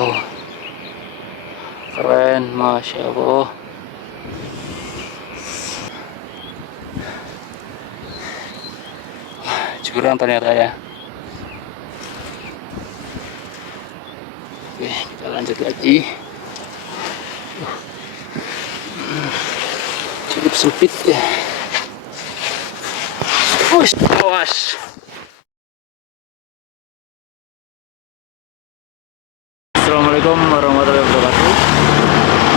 Wow, keren, masya Allah. Jurang ternyata ya. Oke, kita lanjut lagi. Cukup sempit ya. Awas. Assalamualaikum warahmatullahi wabarakatuh.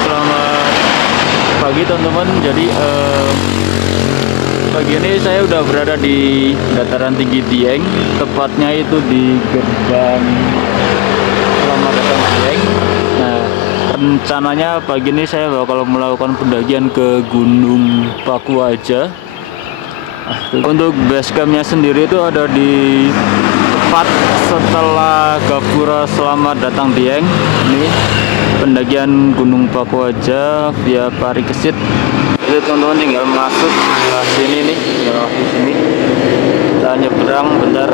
Selamat pagi teman-teman. Jadi pagi ini saya udah berada di dataran tinggi Dieng, tepatnya itu di gerbang Selamat Datang Dieng. Nah, rencananya pagi ini saya bakal melakukan pendakian ke Gunung Pakuaja. Untuk base campnya sendiri itu ada di tepat setelah Gapura Selamat Datang Dieng. Ini pendakian Gunung Pakuaja via Parikesit. Jadi teman-teman tinggal masuk ke sini nih, tinggal di sini. Kita nyebrang bentar.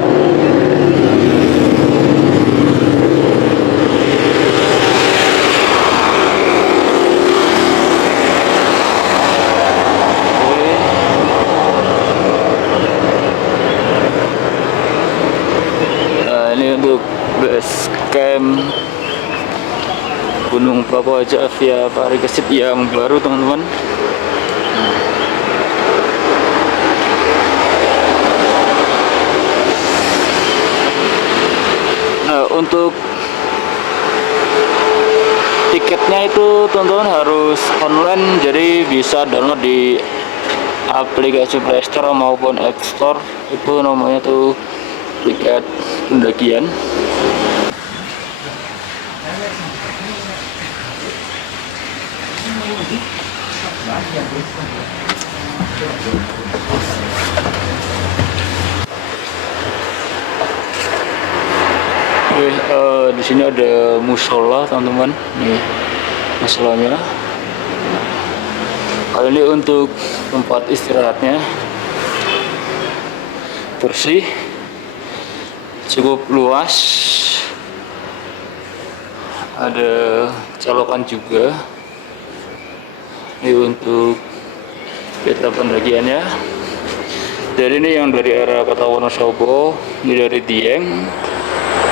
Untuk base camp Gunung Pakuaja via Parikesit yang baru teman-teman. Nah, untuk tiketnya itu teman-teman harus online, jadi bisa download di aplikasi Play Store maupun App Store. Itu namanya tuh tiket pendakian. Oke, di sini ada musola teman-teman. Nih musolanya. Kali ini untuk tempat istirahatnya bersih, cukup luas, ada colokan juga. Ini untuk peta pendakiannya. Jadi ini yang dari arah kota Wonosobo, ini dari Dieng,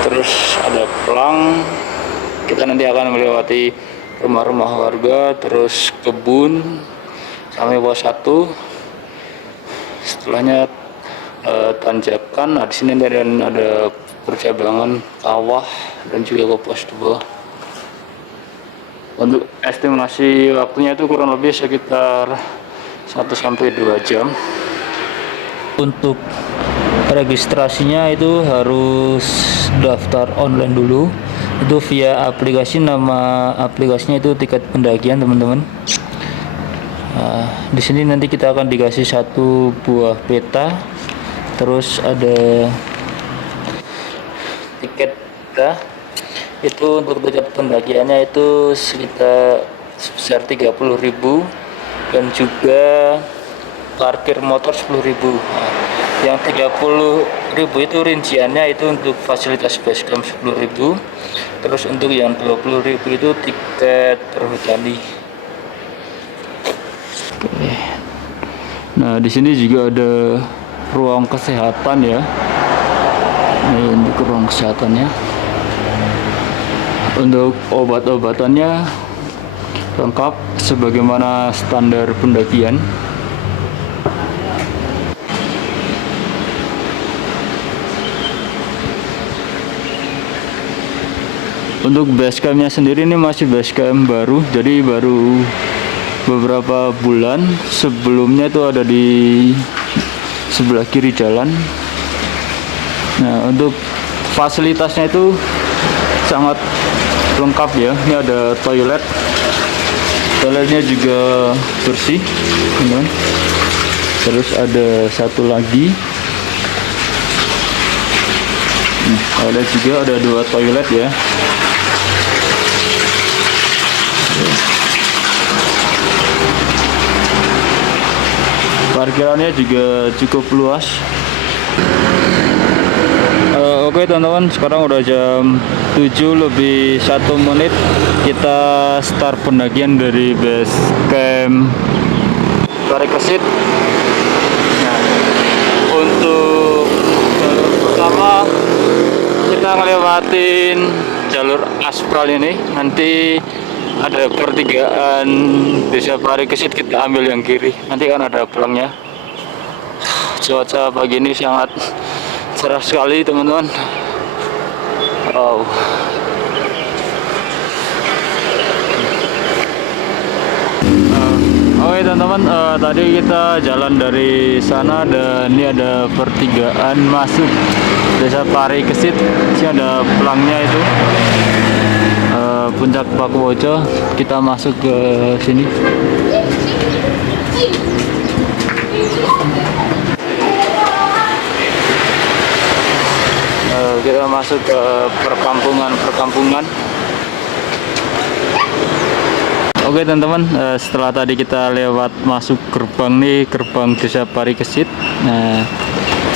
terus ada Plang. Kita nanti akan melewati rumah-rumah warga, terus kebun sampai pos 1. Setelahnya tanjakan. Nah, di sini ada percabangan kawah dan juga ke pos 2. Untuk estimasi waktunya itu kurang lebih sekitar 1-2 jam. Untuk registrasinya itu harus daftar online dulu. Itu via aplikasi, nama aplikasinya itu Tiket Pendakian teman-teman. Nah, di sini nanti kita akan dikasih 1 buah peta, terus ada tiket kita. Itu untuk tiket pendakiannya itu sekitar sebesar 30.000 dan juga parkir motor 10.000. Nah, yang 30.000 itu rinciannya itu untuk fasilitas base camp 10.000. Terus untuk yang 20.000 itu tiket perhutani. Oke. Nah, di sini juga ada ruang kesehatan ya. Ini untuk ruang kesehatannya. Untuk obat-obatannya lengkap sebagaimana standar pendakian. Untuk base campnya sendiri ini masih base camp baru, jadi baru beberapa bulan. Sebelumnya itu ada di sebelah kiri jalan. Nah, untuk fasilitasnya itu sangat lengkap ya. Ini ada toilet, toiletnya juga bersih, teman. Terus ada satu lagi, ada juga ada 2 toilet ya. Parkirannya juga cukup luas. Oke teman-teman, sekarang udah jam 7 lebih 1 menit. Kita start pendakian dari base camp Parikesit. Nah, untuk jalur pertama kita ngelewatin jalur aspal ini. Nanti ada pertigaan desa Parikesit, kita ambil yang kiri. Nanti kan ada pelangnya. Cuaca pagi ini sangat cerah sekali teman-teman. Wow. Oke teman-teman, tadi kita jalan dari sana dan ini ada pertigaan masuk desa Parikesit. Sini ada pelangnya itu, puncak Pakuwoco. Kita masuk ke sini. Kita masuk ke perkampungan. Oke teman-teman, setelah tadi kita lewat masuk gerbang nih, gerbang desa Parikesit. Nah,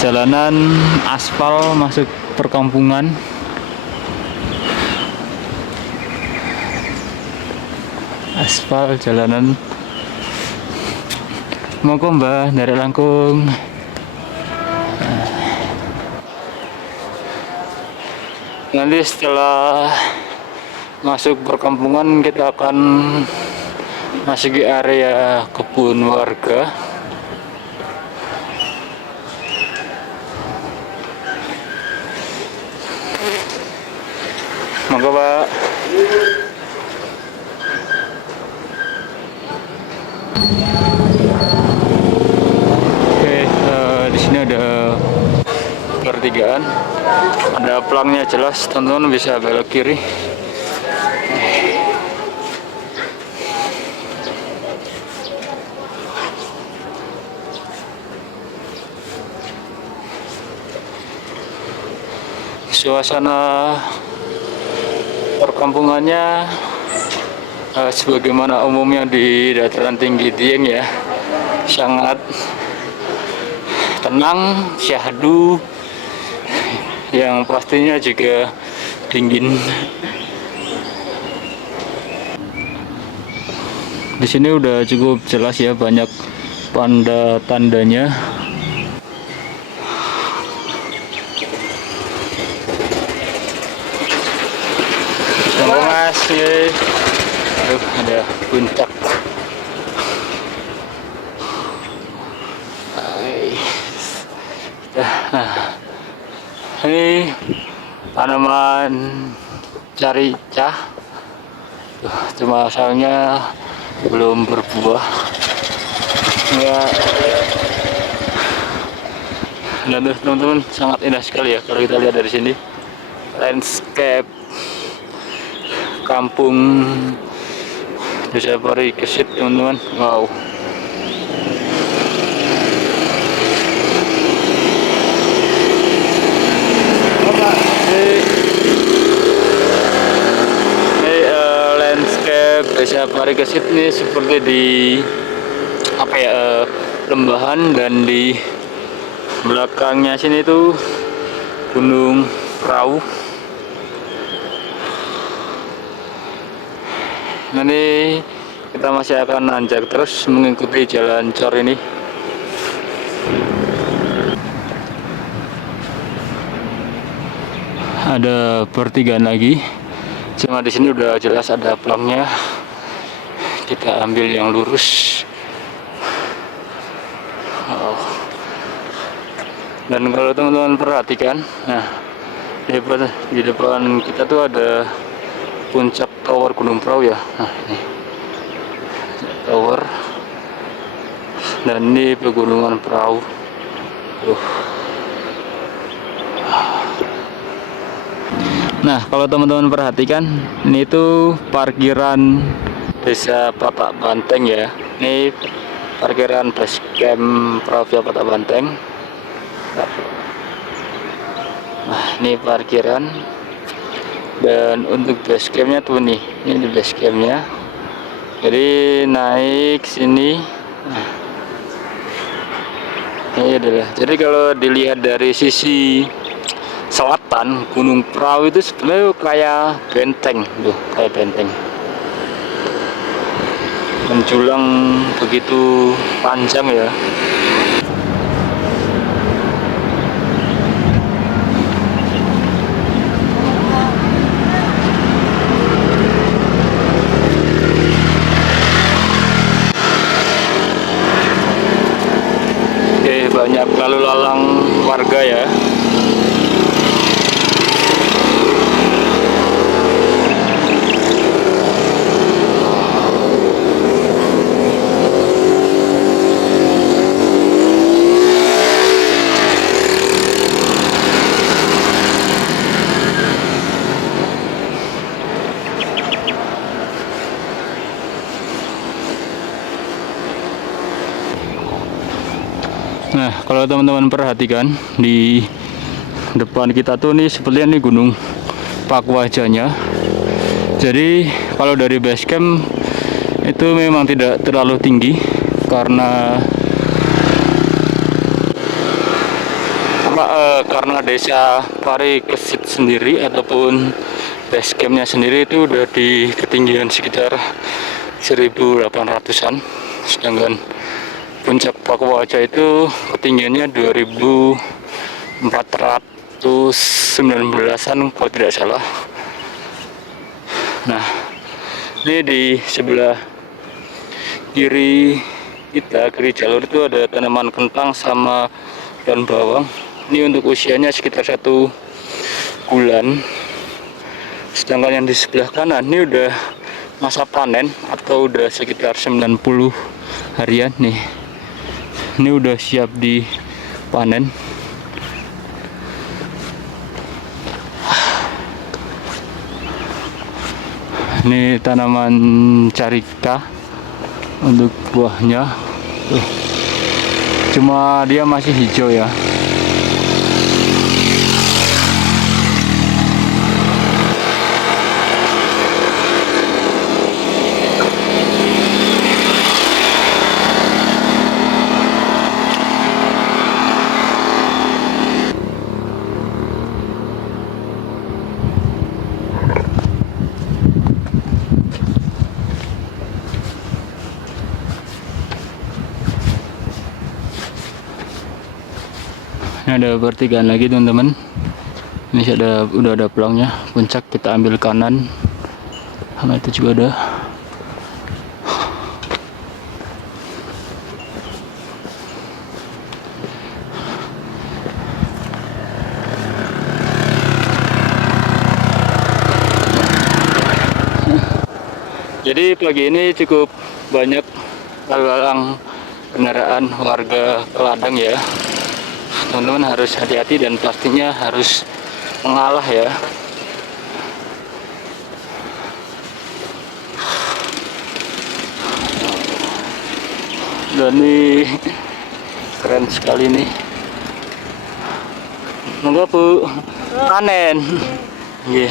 jalanan aspal masuk perkampungan. Aspal jalanan. Monggo Mbah, dari langkung. Nanti setelah masuk perkampungan kita akan masuk ke area kebun warga. Monggo Pak. Oke, di sini ada pertigaan, ada pelangnya jelas, teman-teman bisa belok kiri. Suasana perkampungannya sebagaimana umumnya di dataran tinggi Dieng ya, sangat tenang, syahdu, yang pastinya juga dingin. Di sini udah cukup jelas ya, banyak tanda-tandanya. Masih, aduh, ada puncak. Nah, ini tanaman caricah. Cuma sayangnya belum berbuah. Ya, dan teman-teman sangat indah sekali ya kalau kita lihat dari sini. Landscape kampung desa Parikesit teman-teman. Wow. Landscape desa Parikesit ini seperti di apa ya, lembahan, dan di belakangnya sini tuh Gunung Prau. Nanti kita masih akan nanjak terus mengikuti jalan cor ini. Ada pertigaan lagi, cuma di sini udah jelas ada pelangnya. Kita ambil yang lurus. Oh. Dan kalau teman-teman perhatikan, nah di depan kita tuh ada puncak tower Gunung Prau ya. Nah, ini tower, dan ini pegunungan Prau. Nah, kalau teman-teman perhatikan, ini tuh parkiran desa Patak Banteng ya. Ini parkiran base camp Pravia Patak Banteng. Nah, ini parkiran. Dan untuk base campnya tuh nih, ini di base campnya. Jadi naik sini. Nah, ini adalah. Jadi kalau dilihat dari sisi selatan Gunung Prau itu sebenarnya kayak benteng tuh, kayak benteng menjulang begitu panjang ya. Oke, banyak lalu lalang warga ya. Nah, kalau teman-teman perhatikan di depan kita tuh nih sepertinya nih Gunung Pakuwajanya. Jadi kalau dari base camp itu memang tidak terlalu tinggi karena karena desa Parikesit sendiri ataupun base campnya sendiri itu udah di ketinggian sekitar 1800-an, sedangkan puncak Pakuwaja itu ketinggiannya 2419-an kalau tidak salah. Nah, ini di sebelah kiri kita, kiri jalur itu ada tanaman kentang sama daun bawang. Ini untuk usianya sekitar 1 bulan. Sedangkan yang di sebelah kanan ini udah masa panen atau udah sekitar 90 harian nih. Ini udah siap dipanen. Ini tanaman carika untuk buahnya. Cuma dia masih hijau ya. Ini ada pertigaan lagi teman-teman. Ini udah ada pelangnya. Puncak kita ambil kanan. Sama itu juga ada. Jadi pagi ini cukup banyak lalu lalang kendaraan warga Keladang ya. Teman-teman harus hati-hati dan pastinya harus mengalah ya. Dan ini keren sekali nih. Monggo Bu, panen. Nggih.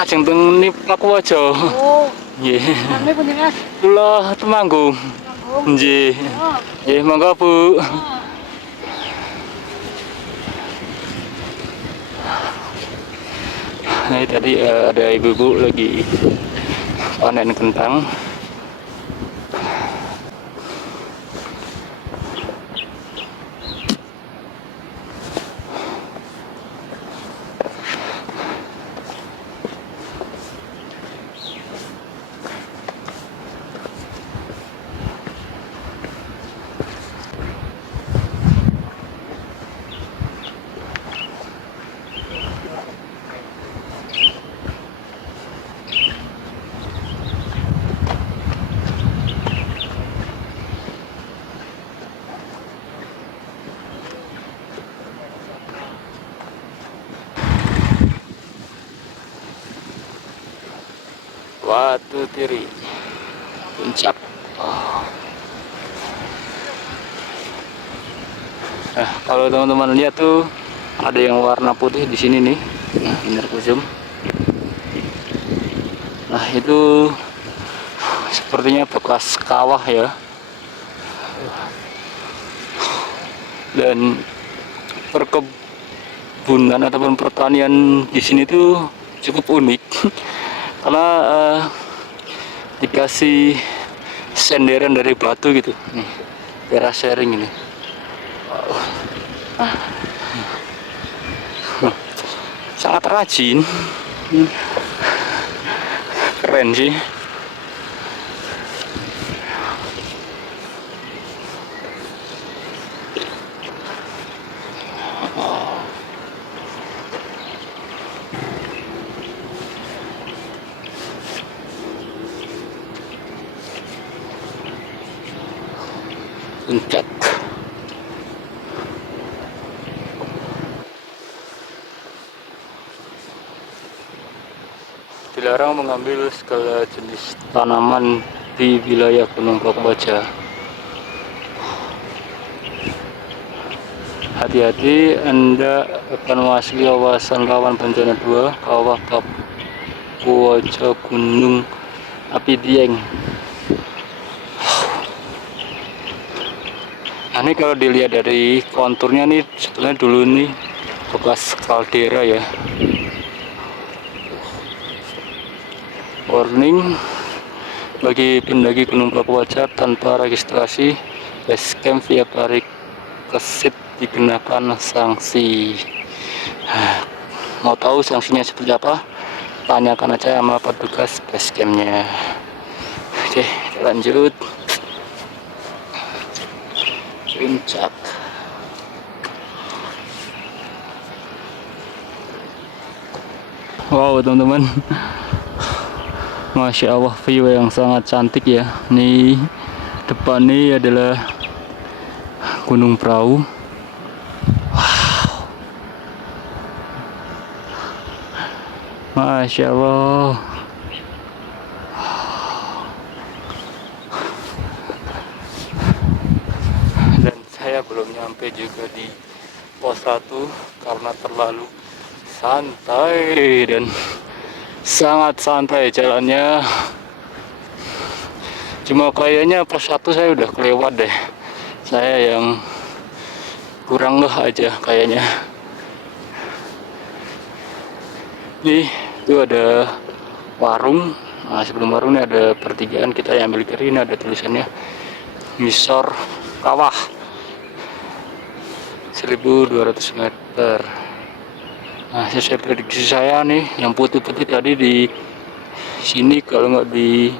Ajeng teng ni Pakuwaja. Oh. Nggih. Nami pundi Mas? Kula Temanggung. Nggih. Nggih, monggo Bu. Nah, tadi ada ibu-ibu lagi panen kentang. Watu Tiri, puncak. Nah, kalau teman-teman lihat tuh ada yang warna putih di sini nih. Nah, ini zoom. Nah, itu sepertinya bekas kawah ya. Dan perkebunan ataupun pertanian di sini tuh cukup unik karena dikasih senderan dari batu gitu nih, terasering ini. Sangat rajin, keren sih. Puncak. Dilarang mengambil segala jenis tanaman di wilayah Gunung Pakwaja. Hati-hati, Anda akan memasuki kawasan rawan bencana 2 Kawah Pakwaja Gunung Api Dieng. Nah, ini kalau dilihat dari konturnya nih, sebenarnya dulu nih bekas kaldera ya. Warning bagi pendaki Gunung Pakwaja tanpa registrasi, base camp via kesit dikenakan sanksi. Mau tahu sanksinya seperti apa? Tanyakan aja sama petugas base campnya. Oke, lanjut. Puncak. Wow teman-teman, Masya Allah, view yang sangat cantik ya. Nih depan ini adalah Gunung Prau. Wow, Masya Allah. Dan saya belum nyampe juga di pos 1 karena terlalu santai dan sangat santai jalannya. Cuma kayaknya pos 1 saya udah kelewat deh. Saya yang kurang ngeh aja kayaknya. Nih itu ada warung. Nah, sebelum warung ini ada pertigaan, kita yang ambil kiri. Ini ada tulisannya Ngisor Kawah 1200 meter. Nah, sesuai prediksi saya nih, yang putih-putih tadi di sini, kalau nggak di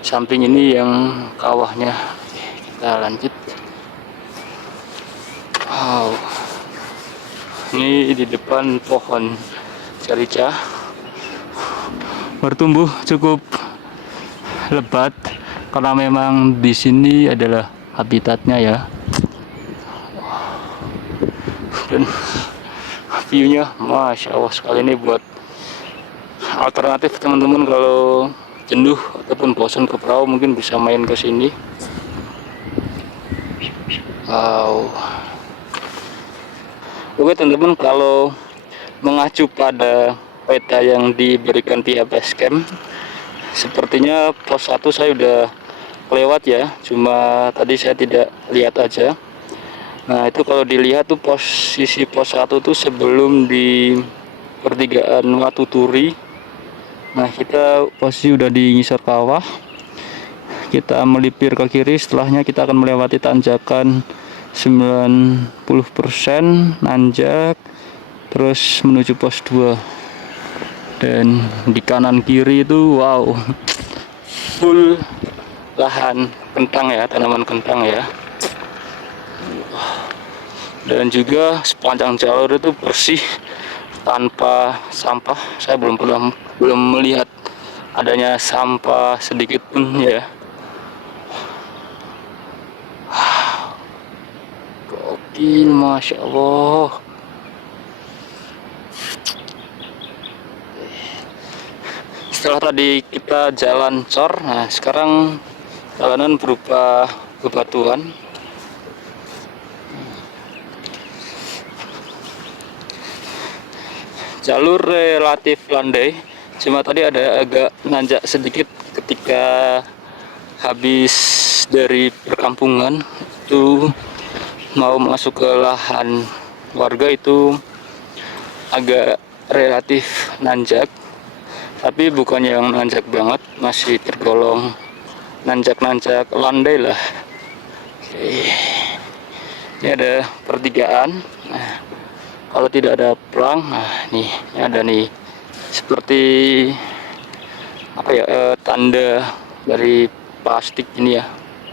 samping ini yang kawahnya. Oke, kita lanjut. Wow, ini di depan pohon carica bertumbuh cukup lebat karena memang di sini adalah habitatnya ya. Dan view-nya Masya Allah sekali. Ini buat alternatif teman-teman kalau jenuh ataupun bosan ke perahu, mungkin bisa main ke sini. Wow. Oke teman-teman, kalau mengacu pada peta yang diberikan pihak basecamp, sepertinya pos 1 saya udah lewat ya, cuma tadi saya tidak lihat aja. Nah itu kalau dilihat tuh posisi pos 1 tuh sebelum di pertigaan Watuturi. Nah kita posisi udah di Ngisor Kawah, kita melipir ke kiri, setelahnya kita akan melewati tanjakan 90% nanjak terus menuju pos 2. Dan di kanan kiri itu wow, full lahan kentang ya, tanaman kentang ya. Dan juga sepanjang jalur itu bersih tanpa sampah. Saya belum melihat adanya sampah sedikit pun ya. Gokil, Masya Allah. Setelah tadi kita jalan cor, nah sekarang jalanan berupa bebatuan. Jalur relatif landai, cuma tadi ada agak nanjak sedikit ketika habis dari perkampungan itu mau masuk ke lahan warga, itu agak relatif nanjak, tapi bukan yang nanjak banget, masih tergolong nanjak-nanjak landai lah. Oke. Ini ada pertigaan. Nah, kalau tidak ada pelang, nah nih ini ada nih seperti apa ya, tanda dari plastik ini ya,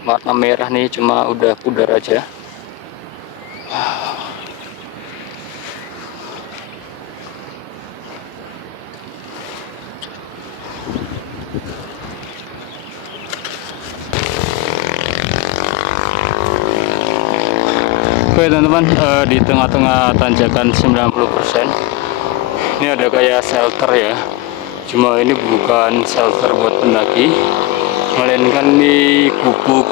warna merah nih, cuma udah pudar aja. Oke teman-teman, di tengah-tengah tanjakan 90% ini ada kayak shelter ya, cuma ini bukan shelter buat pendaki, melainkan ini gubuk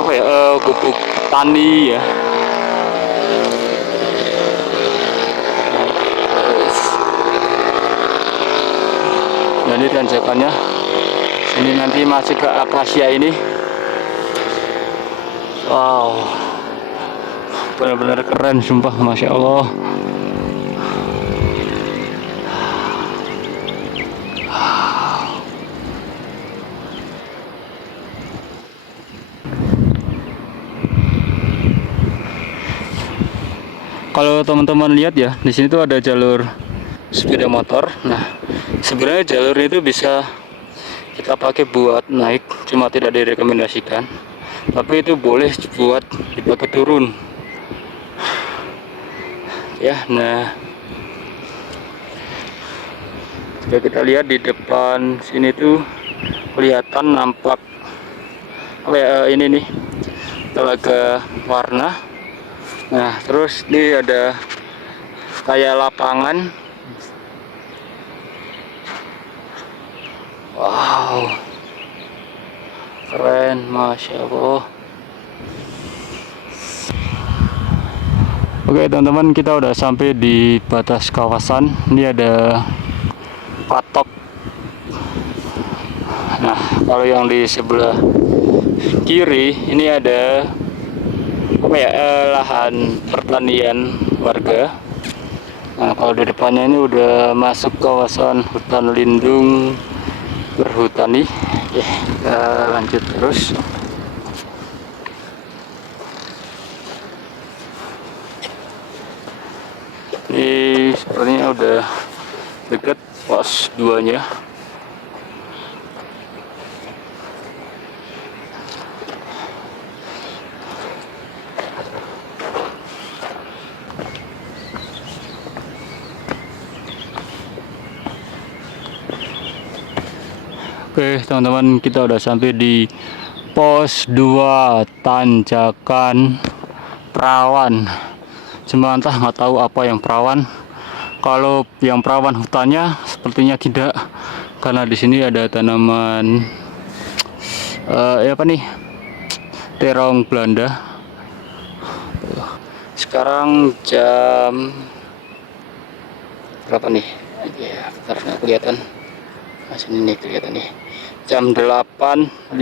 apa ya, gubuk tani ya. Nah ini tanjakannya, ini nanti masih ke akasia ini. Wow, benar-benar keren sumpah, masya Allah. Kalau teman-teman lihat ya, di sini tuh ada jalur sepeda motor. Nah, sebenarnya jalur itu bisa kita pakai buat naik, cuma tidak direkomendasikan. Tapi itu boleh buat dipakai turun. Ya, nah, jika kita lihat di depan sini tuh kelihatan nampak apa ya, ini nih telaga warna. Nah, terus ini ada kayak lapangan. Wow, keren, masya Allah. Oke teman-teman, kita udah sampai di batas kawasan. Ini ada patok. Nah, kalau yang di sebelah kiri ini ada apa ya, lahan pertanian warga. Nah, kalau di depannya ini udah masuk kawasan hutan lindung berhutani. Oke, kita lanjut terus. Ini sepertinya udah deket pos 2-nya. Oke teman-teman, kita udah sampai di pos 2 tanjakan Perawan. Cuma entah nggak tahu apa yang perawan. Kalau yang perawan hutannya sepertinya tidak, karena di sini ada tanaman ya apa nih, terong Belanda. Sekarang jam berapa nih? Ya, bentar, nggak kelihatan. Masih ini kelihatan nih. Jam 8.56,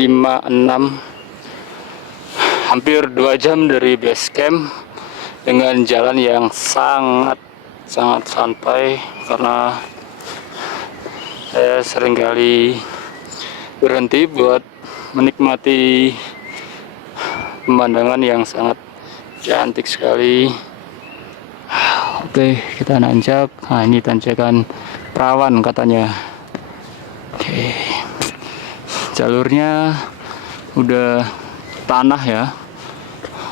hampir 2 jam dari base camp dengan jalan yang sangat santai, karena saya seringkali berhenti buat menikmati pemandangan yang sangat cantik sekali. Oke, kita nanjak. Nah, ini tanjakan Perawan katanya. Oke, jalurnya udah tanah ya.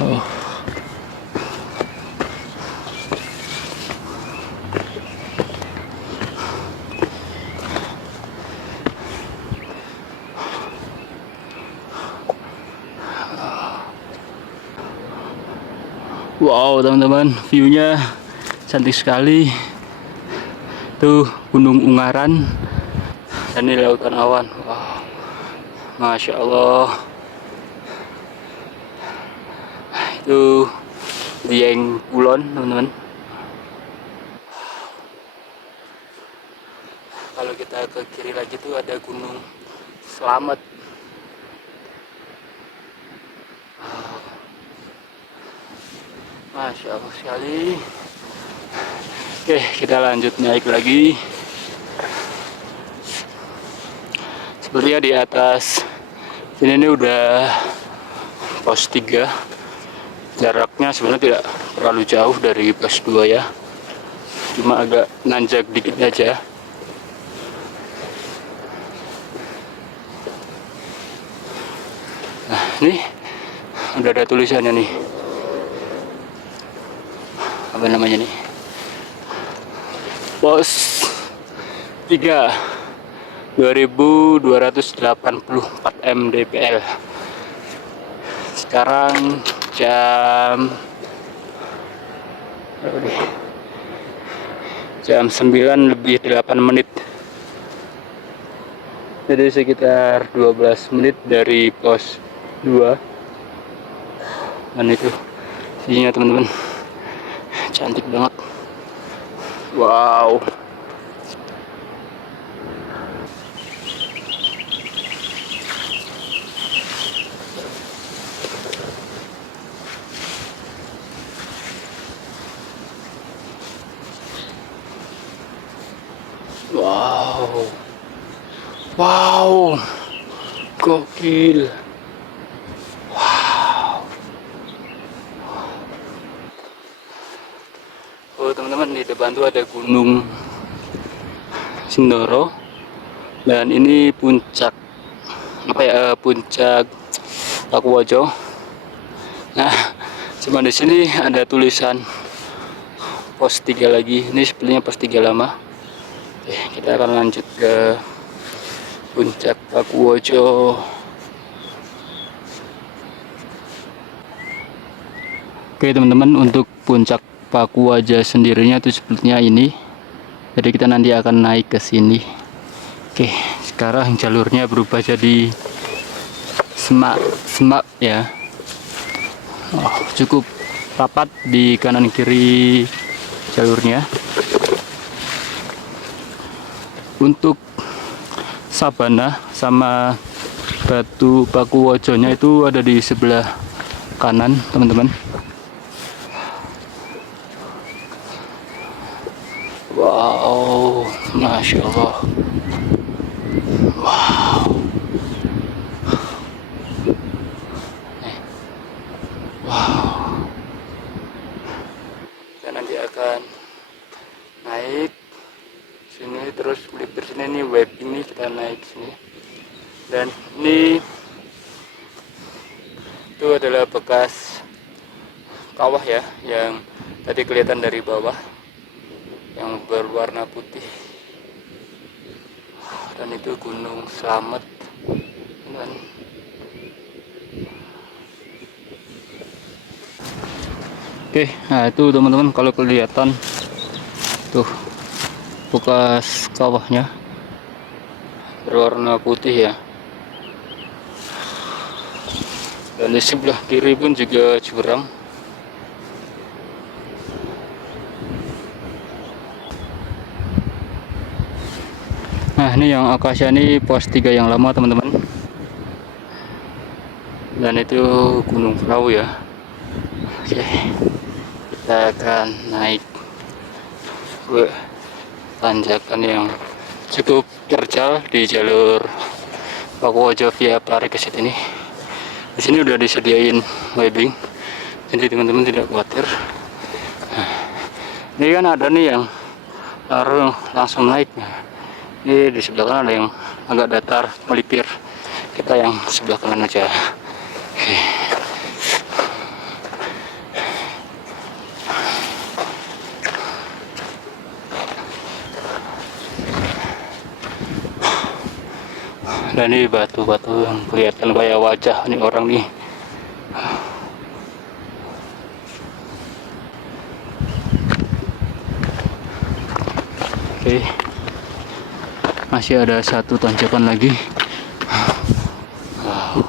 Oh. Wow teman-teman, viewnya cantik sekali. Tuh Gunung Ungaran dan ini lautan awan. Wow, masya Allah. Itu Dieng Kulon teman-teman. Kalau kita ke kiri lagi tuh ada Gunung Selamet. Masya Allah sekali. Oke, kita lanjut naik lagi. Sepertinya di atas sini ini udah pos 3. Jaraknya sebenarnya tidak terlalu jauh dari pos 2 ya. Cuma agak nanjak dikit aja. Nah, ini udah ada tulisannya nih. Apa namanya nih? Pos 3 2284 mdpl. Sekarang jam 9 lebih 8 menit. Jadi sekitar 12 menit dari pos 2. Dan itu isinya teman-teman. Cantik banget. Wow. Wow. Wow. Gokil. Wow. Oh, teman-teman, di depan tuh ada Gunung Sindoro. Dan ini puncak puncak Pakuwojo. Nah, cuma di sini ada tulisan pos 3 lagi. Ini sepertinya pos 3 lama. Oke, kita akan lanjut ke puncak Pakuwojo. Oke teman-teman, untuk puncak Pakuwojo sendirinya itu sepertinya ini. Jadi kita nanti akan naik ke sini. Oke, sekarang jalurnya berubah jadi semak ya. Oh, cukup rapat di kanan kiri jalurnya. Untuk sabana sama batu Pakuwojonya itu ada di sebelah kanan teman-teman. Wow, Masya Allah. Wow. Wow. Kita nanti akan naik sini, terus melipir sini, nih web ini kita naik sini. Dan ini itu adalah bekas kawah ya, yang tadi kelihatan dari bawah, yang berwarna putih. Dan itu Gunung Slamet. Dan oke, nah itu teman-teman, kalau kelihatan tuh bekas kawahnya berwarna putih ya. Dan di sebelah kiri pun juga jurang. Nah, ini yang Akasya, ini pos 3 yang lama teman-teman. Dan itu Gunung Perahu ya. Oke, kita akan naik ke tanjakan yang cukup terjal di jalur Pakuwojo via Parikesit ini. Di sini udah disediain webbing, jadi teman-teman tidak khawatir. Nah, ini kan ada nih yang langsung naik. Ini di sebelah kanan ada yang agak datar melipir. Kita yang sebelah kanan aja. Oke. Dan ini batu-batu yang kelihatan kayak wajah nih orang nih. Oke, masih ada satu tanjakan lagi. Wow.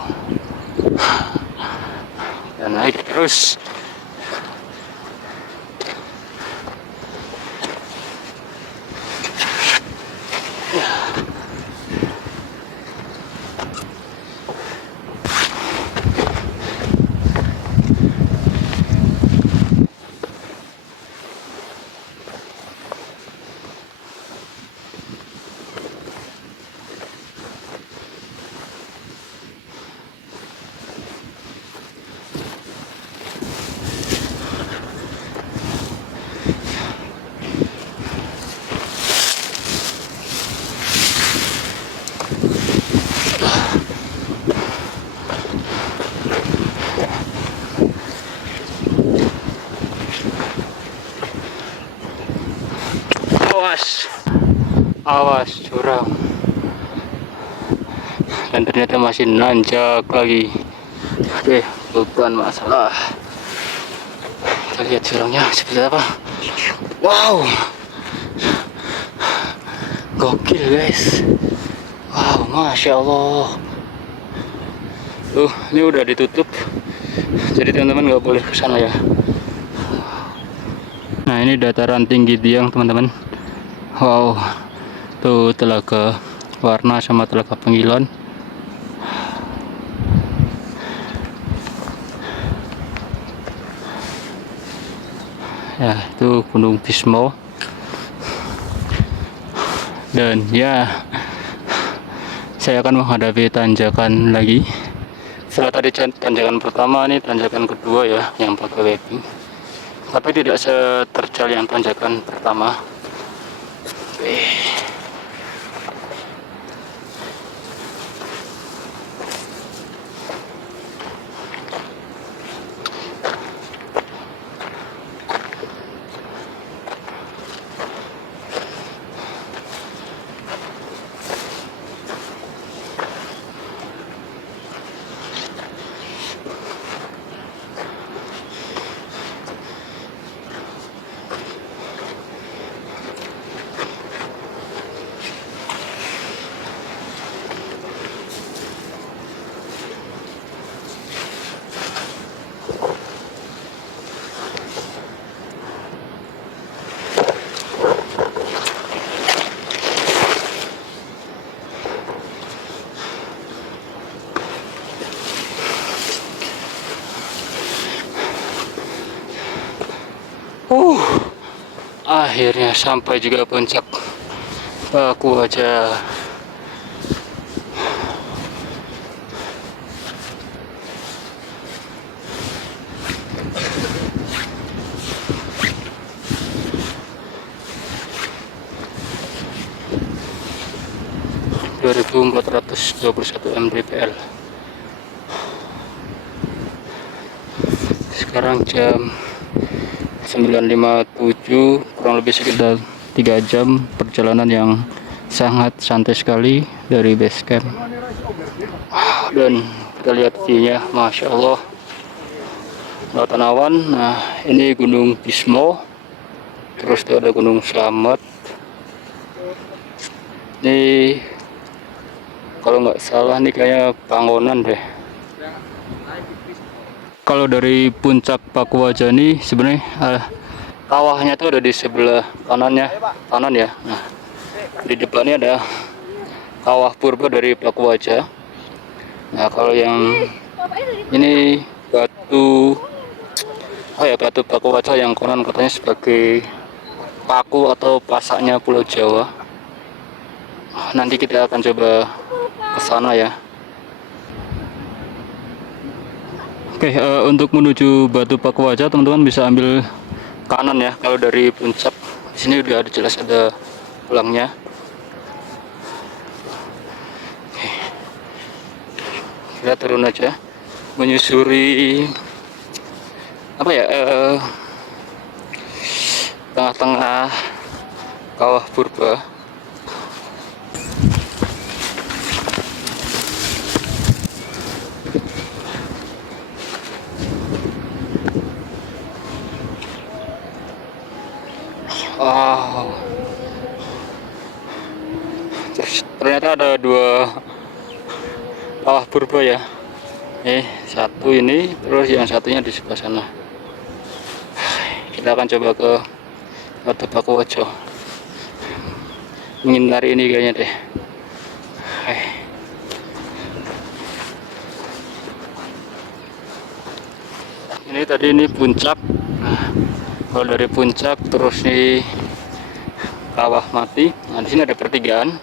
Dan naik terus. Awas jurang. Dan ternyata masih nanjak lagi. Oke, bukan masalah. Kita lihat jurangnya seperti apa. Wow, gokil guys. Wow, masya Allah. Ini udah ditutup, jadi teman-teman nggak boleh ke sana ya. Nah, ini dataran tinggi Dieng teman-teman. Wow, tuh Telaga Warna sama Telaga Pengilon. Ya, itu Gunung Bismo. Dan ya, saya akan menghadapi tanjakan lagi. Setelah tadi tanjakan pertama, ini tanjakan kedua ya, yang pakai webing. Tapi tidak seterjal yang tanjakan pertama. Akhirnya sampai juga puncak Pakuaja. mdpl. Sekarang jam 9.57, kurang lebih sekitar 3 jam perjalanan yang sangat santai sekali dari base camp. Dan kita lihat view-nya, masya Allah, lautan awan. Nah, ini Gunung Bismo, terus itu ada Gunung Slamet. Ini kalau nggak salah nih kayaknya Pangonan deh. Kalau dari puncak Pakuaja ini sebenarnya kawahnya tuh ada di sebelah kanan ya. Nah, di depannya ada kawah purba dari Pakuaja. Nah, kalau yang ini batu Pakuaja yang konon katanya sebagai paku atau pasaknya Pulau Jawa. Nanti kita akan coba ke sana ya. Oke, untuk menuju Batu Pakuaja teman-teman bisa ambil kanan ya. Kalau dari puncak di sini udah ada jelas ada pelangnya. Oke. Kita turun aja, menyusuri apa ya, tengah-tengah kawah purba. Wow. Ternyata ada 2 kawah purba ya. Satu ini, terus yang satunya di sebelah sana. Kita akan coba ke Batu Pakuaja. Menghindari ini kayaknya deh. Ini tadi ini puncak. Kalau dari puncak terus nih Kawah Mati. Nah, di sini ada pertigaan.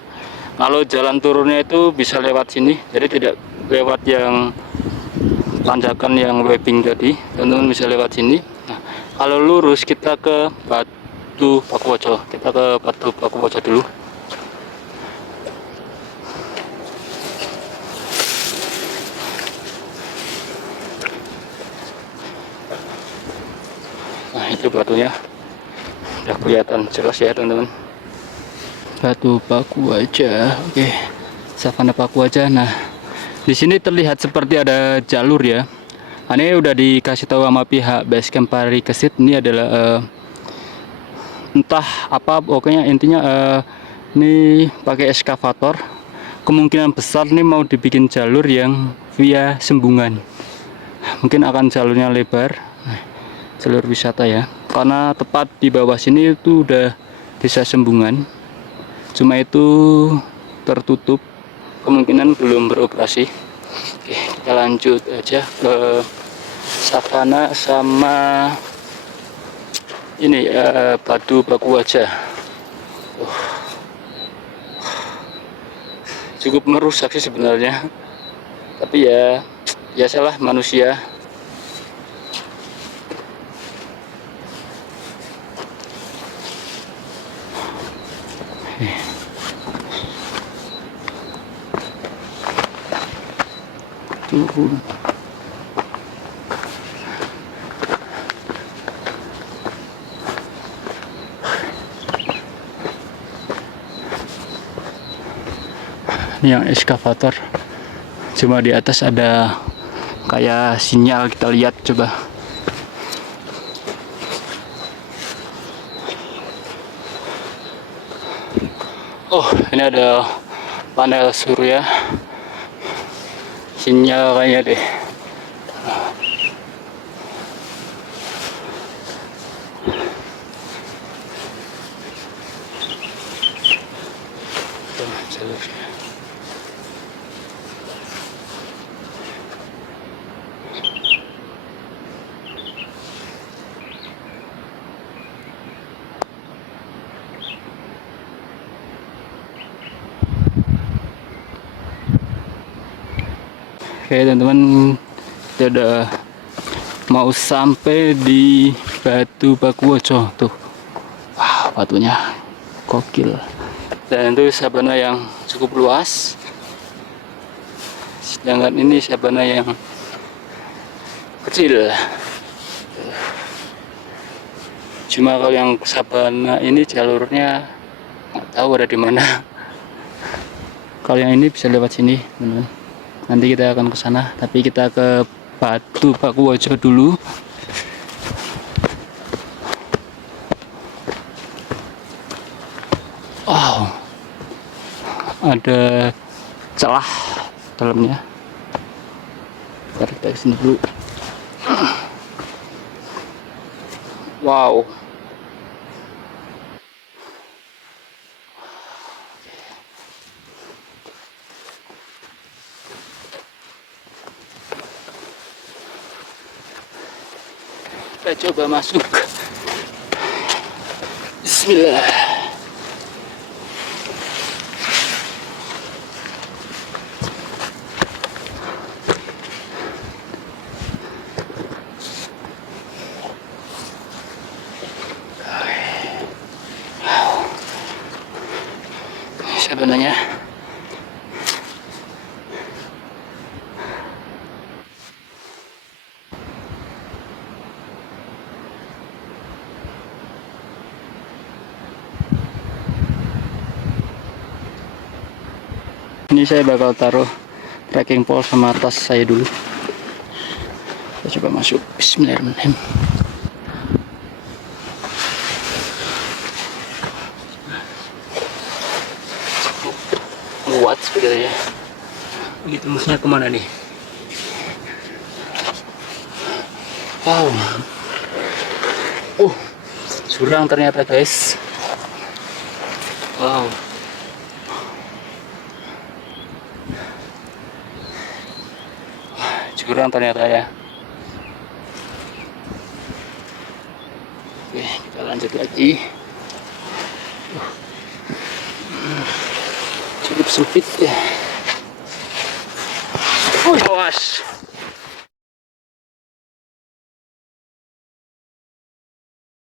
Kalau jalan turunnya itu bisa lewat sini, jadi tidak lewat yang tanjakan yang webing tadi. Teman-teman bisa lewat sini. Nah, kalau lurus kita ke Batu Pakuaja. Kita ke Batu Pakuaja dulu. Nah, itu batunya udah kelihatan jelas ya teman-teman. Batu Paku aja. Oke, savana Paku aja. Nah, di sini terlihat seperti ada jalur ya. Ini udah dikasih tahu sama pihak Basecamp Parikesit. Ini adalah entah apa, pokoknya intinya ini pakai eskavator. Kemungkinan besar nih mau dibikin jalur yang via Sembungan. Mungkin akan jalurnya lebar, jalur wisata ya. Karena tepat di bawah sini itu udah desa Sembungan. Cuma itu tertutup, kemungkinan belum beroperasi. Oke, kita lanjut aja ke savana sama ini Batu Paku aja. Cukup merusak sih sebenarnya, tapi ya biasalah manusia. Turun. Ini yang eskavator, cuma di atas ada kayak sinyal, kita lihat coba. Oh, ini ada panel surya, sinyal kayaknya deh. Jalurnya. Oke teman-teman, kita udah mau sampai di Batu Paku Ojo tuh. Wah, batunya gokil. Dan itu sabana yang cukup luas. Sedangkan ini sabana yang kecil. Cuma kalau yang sabana ini jalurnya nggak tahu ada di mana. Kalau yang ini bisa lewat sini, teman-teman. Nanti kita akan ke sana, tapi kita ke Batu Paku Ojo dulu. Wow, ada celah dalamnya. Ntar kita kesini dulu. Wow. Kita coba masuk. Bismillah. Sebenarnya ini saya bakal taruh trekking pole sama tas saya dulu. Kita coba masuk. Bismillahirrahmanirrahim. Kuat sebenarnya. Ini tembusnya kemana nih? Wow. Jurang ternyata guys. Wow. Jurang ternyata ya. Oke, kita lanjut lagi. Cukup sempit ya. Awas.